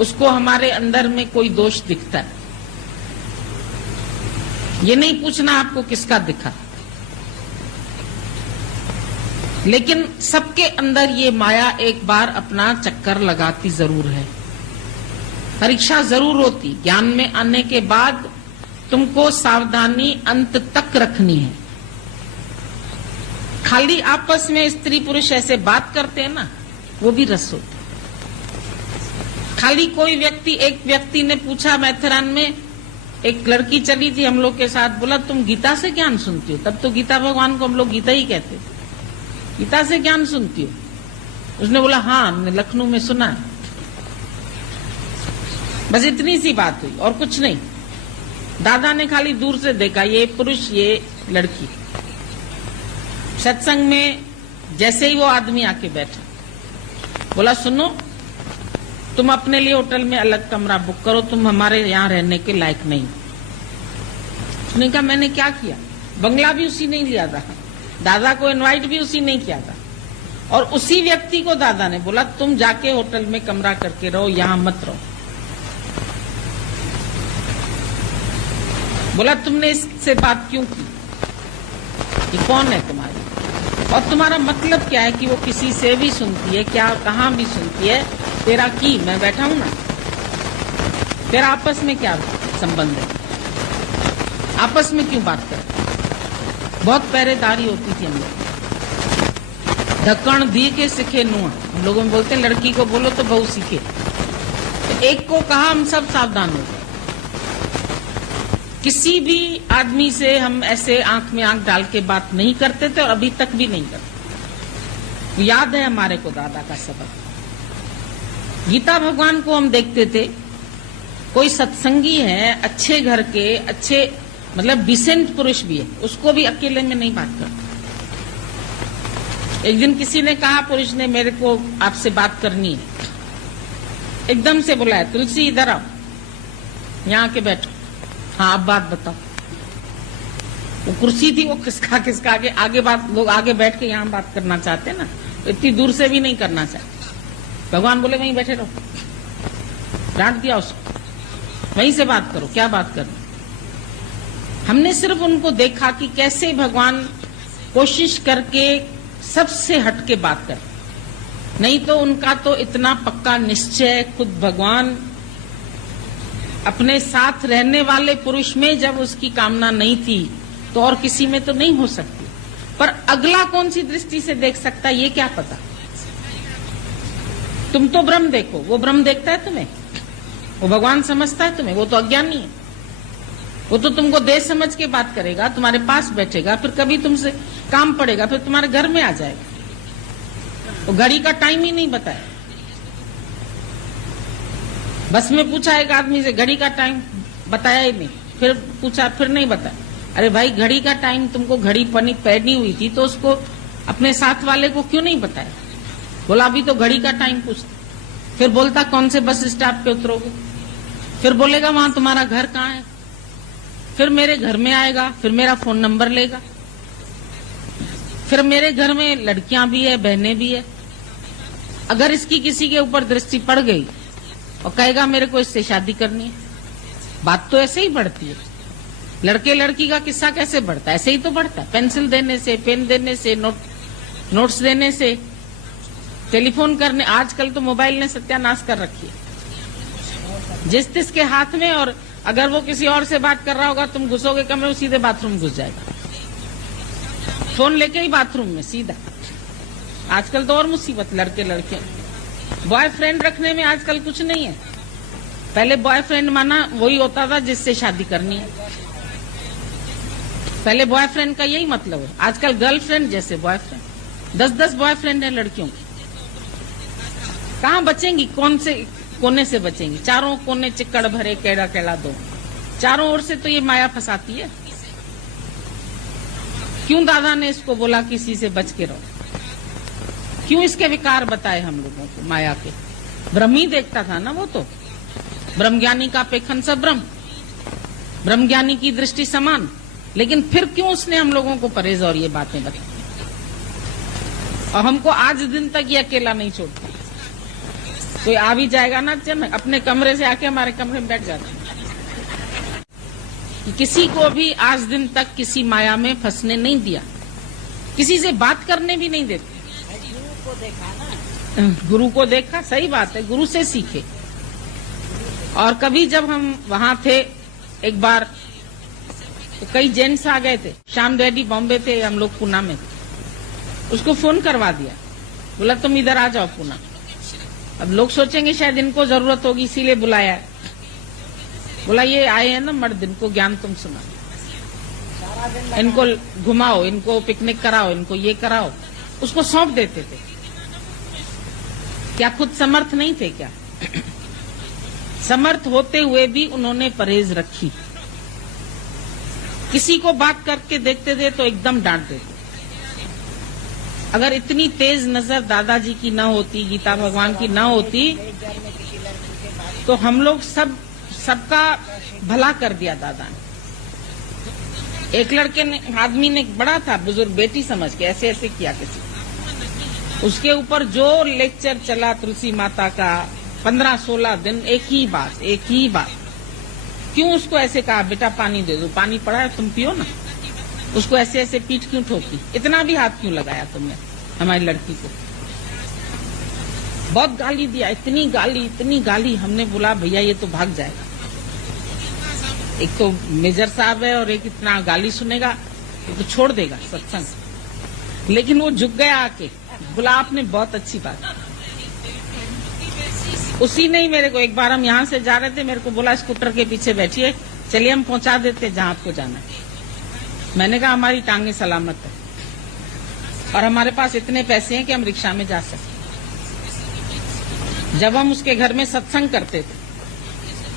उसको हमारे अंदर में कोई दोष दिखता है। ये नहीं पूछना आपको किसका दिखा, लेकिन सबके अंदर ये माया एक बार अपना चक्कर लगाती जरूर है, परीक्षा जरूर होती। ज्ञान में आने के बाद तुमको सावधानी अंत तक रखनी है। खाली आपस में स्त्री पुरुष ऐसे बात करते हैं ना, वो भी रस होता। खाली कोई व्यक्ति, एक व्यक्ति ने पूछा मैथेरान में, एक लड़की चली थी हम लोग के साथ, बोला तुम गीता से ज्ञान सुनती हो? तब तो गीता भगवान को हम लोग गीता ही कहते थे। गीता से ज्ञान सुनती हो? उसने बोला हाँ, हमने लखनऊ में सुना है। बस इतनी सी बात हुई और कुछ नहीं। दादा ने खाली दूर से देखा, ये पुरुष, ये लड़की। सत्संग में जैसे ही वो आदमी आके बैठा, बोला सुनो, तुम अपने लिए होटल में अलग कमरा बुक करो, तुम हमारे यहाँ रहने के लायक नहीं। उसने कहा मैंने क्या किया? बंगला भी उसी ने लिया था, दादा को इनवाइट भी उसी ने किया था, और उसी व्यक्ति को दादा ने बोला तुम जाके होटल में कमरा करके रहो, यहाँ मत रहो। बोला तुमने इससे बात क्यों की? ये कौन है तुम्हारी, और तुम्हारा मतलब क्या है कि वो किसी से भी सुनती है, क्या कहाँ भी सुनती है? तेरा की मैं बैठा हूं ना, तेरा आपस में क्या संबंध है? आपस में क्यों बात करते? बहुत पहरेदारी होती थी हम लोग। ढक्कन दी के सीखे नुआ, हम लोगों में बोलते हैं लड़की को बोलो तो बहू सीखे। तो एक को कहा हम सब सावधान हो गए। किसी भी आदमी से हम ऐसे आंख में आंख डाल के बात नहीं करते थे, और अभी तक भी नहीं करते। याद है हमारे को दादा का सबक। गीता भगवान को हम देखते थे, कोई सत्संगी है, अच्छे घर के, अच्छे मतलब डिसेंट पुरुष भी है, उसको भी अकेले में नहीं बात करता। एक दिन किसी ने कहा, पुरुष ने, मेरे को आपसे बात करनी है। एकदम से बुलाया, तुलसी इधर आओ, यहाँ आके बैठो। हाँ अब बात बताओ। वो कुर्सी थी, वो खिसका खिसका के आगे बात, लोग आगे बैठ के यहाँ बात करना चाहते ना, तो इतनी दूर से भी नहीं करना चाहते। भगवान बोले वहीं बैठे रहो, डांट दिया उसको, वहीं से बात करो, क्या बात करनी। हमने सिर्फ उनको देखा कि कैसे भगवान कोशिश करके सबसे हट के बात कर, नहीं तो उनका तो इतना पक्का निश्चय, खुद भगवान अपने साथ रहने वाले पुरुष में जब उसकी कामना नहीं थी तो और किसी में तो नहीं हो सकती। पर अगला कौन सी दृष्टि से देख सकता है ये क्या पता। तुम तो ब्रह्म देखो, वो ब्रह्म देखता है तुम्हें, वो भगवान समझता है तुम्हें, वो तो अज्ञानी है। वो तो तुमको देश समझ के बात करेगा, तुम्हारे पास बैठेगा, फिर कभी तुमसे काम पड़ेगा, फिर तुम्हारे घर में आ जाएगा। वो घड़ी का टाइम ही नहीं बताया। बस में पूछा एक आदमी से, घड़ी का टाइम बताया ही नहीं, फिर पूछा, फिर नहीं बताया। अरे भाई घड़ी का टाइम तुमको, घड़ी पहनी हुई थी तो उसको अपने साथ वाले को क्यों नहीं बताया? बोला अभी तो घड़ी का टाइम पूछता। फिर बोलता कौन से बस स्टॉप पे उतरोगे? फिर बोलेगा वहां तुम्हारा घर कहाँ है? फिर मेरे घर में आएगा, फिर मेरा फोन नंबर लेगा, फिर मेरे घर में लड़कियां भी है, बहनें भी है। अगर इसकी किसी के ऊपर दृष्टि पड़ गई और कहेगा मेरे को इससे शादी करनी है, बात तो ऐसे ही बढ़ती है। लड़के लड़की का किस्सा कैसे बढ़ता है? ऐसे ही तो बढ़ता है, पेंसिल देने से, पेन देने से, नोट्स देने से, टेलीफोन करने। आजकल तो मोबाइल ने सत्यानाश कर रखी है जिस तिस के हाथ में, और अगर वो किसी और से बात कर रहा होगा, तुम घुसोगे कमरे में, सीधे बाथरूम घुस जाएगा, फोन लेके ही बाथरूम में सीधा। आजकल तो और मुसीबत, लड़के लड़के बॉयफ्रेंड रखने में आजकल कुछ नहीं है। पहले बॉयफ्रेंड माना वही होता था जिससे शादी करनी है, पहले बॉयफ्रेंड का यही मतलब है। आजकल गर्लफ्रेंड जैसे बॉयफ्रेंड, 10-10 बॉयफ्रेंड है लड़कियों के। कहाँ बचेंगी, कौन से कोने से बचेंगी? चारों कोने चिक्कड़ भरे, केड़ा केड़ा दो, चारों ओर से तो ये माया फंसाती है। क्यों दादा ने इसको बोला किसी से बच के रहो? क्यों इसके विकार बताए हम लोगों को माया के? ब्रह्म ही देखता था ना वो तो। ब्रह्मज्ञानी का पेखन सब ब्रह्म, ब्रह्मज्ञानी की दृष्टि समान। लेकिन फिर क्यों उसने हम लोगों को परहेज और ये बातें बताई? और हमको आज दिन तक ये अकेला नहीं छोड़ती। कोई आ भी जाएगा ना, अपने कमरे से आके हमारे कमरे में बैठ जाता है। किसी को भी आज दिन तक किसी माया में फंसने नहीं दिया, किसी से बात करने भी नहीं देते। गुरु को देखा ना, गुरु को देखा, सही बात है, गुरु से सीखे। और कभी जब हम वहां थे एक बार, तो कई जेंट्स आ गए थे। श्याम डैडी बॉम्बे थे, हम लोग पूना में। उसको फोन करवा दिया, बोला तुम इधर आ जाओ पूना। अब लोग सोचेंगे शायद इनको जरूरत होगी इसीलिए बुलाया है। बोला ये आए हैं ना मर्द, इनको ज्ञान तुम सुना, इनको घुमाओ, इनको पिकनिक कराओ, इनको ये कराओ। उसको सौंप देते थे। क्या खुद समर्थ नहीं थे क्या? समर्थ होते हुए भी उन्होंने परहेज रखी। किसी को बात करके देखते थे तो एकदम डांट देते। अगर इतनी तेज नजर दादाजी की ना होती, गीता भगवान की ना होती, तो हम लोग सबका भला कर दिया दादा ने। एक लड़के ने, आदमी ने, बड़ा था बुजुर्ग, बेटी समझ के ऐसे ऐसे किया किसी, उसके ऊपर जो लेक्चर चला तुलसी माता का 15-16 दिन, एक ही बात। क्यों उसको ऐसे कहा, बेटा पानी दे दो, पानी पड़ा है तुम पियो ना। उसको ऐसे ऐसे पीठ क्यों ठोकी, इतना भी हाथ क्यों लगाया तुमने हमारी लड़की को? बहुत गाली दिया, इतनी गाली। हमने बोला भैया ये तो भाग जाएगा, एक तो मेजर साहब है और एक इतना गाली सुनेगा, ये तो छोड़ देगा सत्संग। लेकिन वो झुक गया आके, बोला आपने बहुत अच्छी बात। उसी ने ही मेरे को, एक बार हम यहाँ से जा रहे थे, मेरे को बोला स्कूटर के पीछे बैठिए, चलिए हम पहुंचा देते जहां आपको जाना है। मैंने कहा हमारी टांगे सलामत है और हमारे पास इतने पैसे हैं कि हम रिक्शा में जा सकते। जब हम उसके घर में सत्संग करते थे,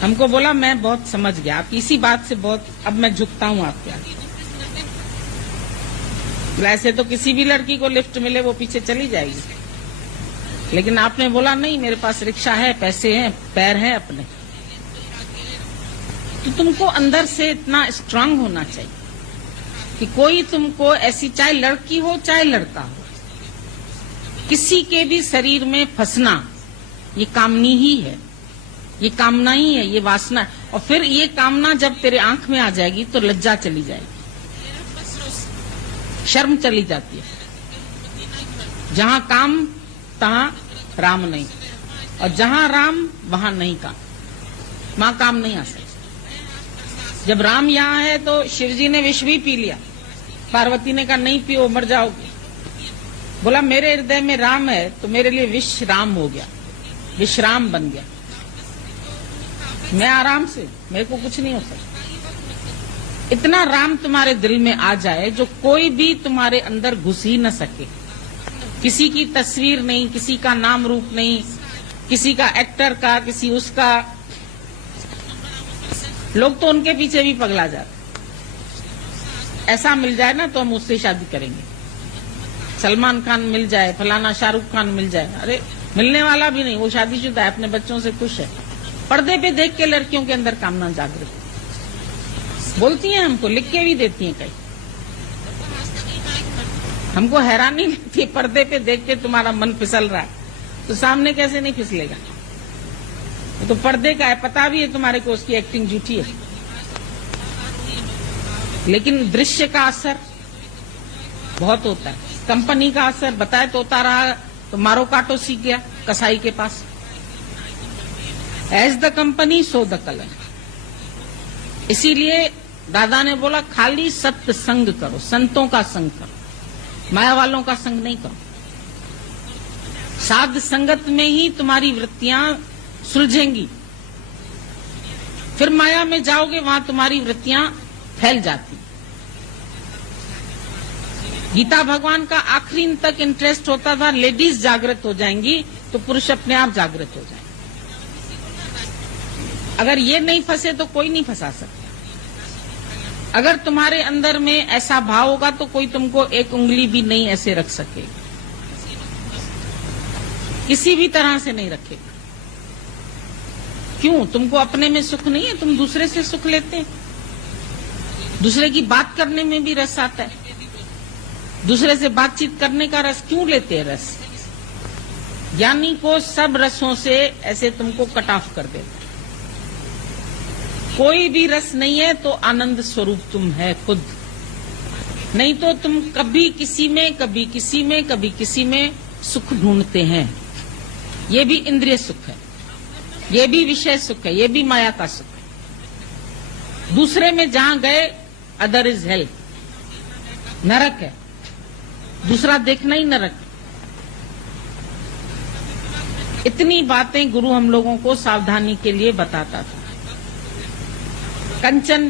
हमको बोला मैं बहुत समझ गया, आप इसी बात से बहुत, अब मैं झुकता हूँ आपके आगे। वैसे तो किसी भी लड़की को लिफ्ट मिले वो पीछे चली जाएगी, लेकिन आपने बोला नहीं, मेरे पास रिक्शा है, पैसे हैं, पैर हैं अपने। तो तुमको अंदर से इतना स्ट्रांग होना चाहिए कि कोई तुमको ऐसी, चाहे लड़की हो चाहे लड़का हो, किसी के भी शरीर में फंसना ये कामनी ही है, ये कामना ही है, ये वासना। और फिर ये कामना जब तेरे आंख में आ जाएगी तो लज्जा चली जाएगी, शर्म चली जाती है। जहां काम तहां राम नहीं, और जहां राम वहां नहीं काम, वहां काम नहीं आ सकता। जब राम यहाँ है तो शिवजी ने विष भी पी लिया, पार्वती ने कहा नहीं पियो मर जाओगे। बोला मेरे हृदय में राम है तो मेरे लिए विष राम हो गया, विश्राम बन गया, मैं आराम से, मेरे को कुछ नहीं हो सकता। इतना राम तुम्हारे दिल में आ जाए जो कोई भी तुम्हारे अंदर घुस ही न सके। किसी की तस्वीर नहीं, किसी का नाम रूप नहीं, किसी का एक्टर का, किसी उसका। लोग तो उनके पीछे भी पगला जाते। ऐसा मिल जाए ना तो हम उससे शादी करेंगे। सलमान खान मिल जाए, फलाना शाहरुख खान मिल जाए, अरे मिलने वाला भी नहीं, वो शादीशुदा है, अपने बच्चों से खुश है। पर्दे पे देख के लड़कियों के अंदर कामना जागृत बोलती हैं, हमको लिख के भी देती हैं कई। हमको हैरानी लगती है, पर्दे पे देख के तुम्हारा मन फिसल रहा है तो सामने कैसे नहीं फिसलेगा? तो पर्दे का है, पता भी है तुम्हारे को उसकी एक्टिंग झूठी है। लेकिन दृश्य का असर बहुत होता है। कंपनी का असर बताए तोता रहा तो मारो काटो सीख गया कसाई के पास। As the company so the colour. इसीलिए दादा ने बोला खाली सत्य संग करो, संतों का संग करो, माया वालों का संग नहीं करो। साध संगत में ही तुम्हारी वृत्तियां सुलझेंगी। फिर माया में जाओगे वहां तुम्हारी वृत्तियां फैल जाती। गीता भगवान का आखिरी तक इंटरेस्ट होता था लेडीज जागृत हो जाएंगी तो पुरुष अपने आप जागृत हो जाएंगे। अगर ये नहीं फंसे तो कोई नहीं फंसा सकता। अगर तुम्हारे अंदर में ऐसा भाव होगा तो कोई तुमको एक उंगली भी नहीं ऐसे रख सकेगा, किसी भी तरह से नहीं रखेगा। क्यों? तुमको अपने में सुख नहीं है, तुम दूसरे से सुख लेते हैं। दूसरे की बात करने में भी रस आता है। दूसरे से बातचीत करने का रस क्यों लेते हैं? रस ज्ञानी को सब रसों से ऐसे तुमको कट ऑफ कर देता है। कोई भी रस नहीं है तो आनंद स्वरूप तुम है खुद। नहीं तो तुम कभी किसी में, कभी किसी में, कभी किसी में सुख ढूंढते हैं। ये भी इंद्रिय सुख है, ये भी विषय सुख है, ये भी माया का सुख है। दूसरे में जहां गए अदर इज हेल, नरक है। दूसरा देखना ही नरक। इतनी बातें गुरु हम लोगों को सावधानी के लिए बताता था। कंचन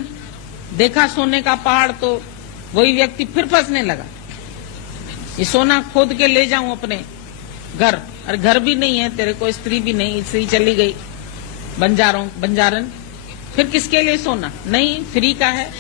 देखा सोने का पहाड़ तो वही व्यक्ति फिर फंसने लगा। ये सोना खोद के ले जाऊं अपने घर, और घर भी नहीं है तेरे को, स्त्री भी नहीं, स्त्री चली गई बंजारन, फिर किसके लिए सोना? नहीं, फ्री का है।